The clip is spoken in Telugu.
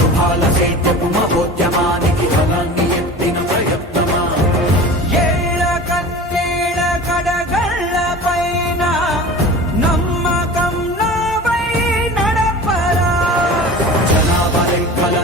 శుభాల సేద్యపు మహోద్యమానికి బలాన్ని ఎత్తిన ప్రయత్నమా ఏళ్ళ కన్నేళ్ళ కడగళ్ళ పైన నమ్మకం నాపై నడపరా జనాభా లెక్కల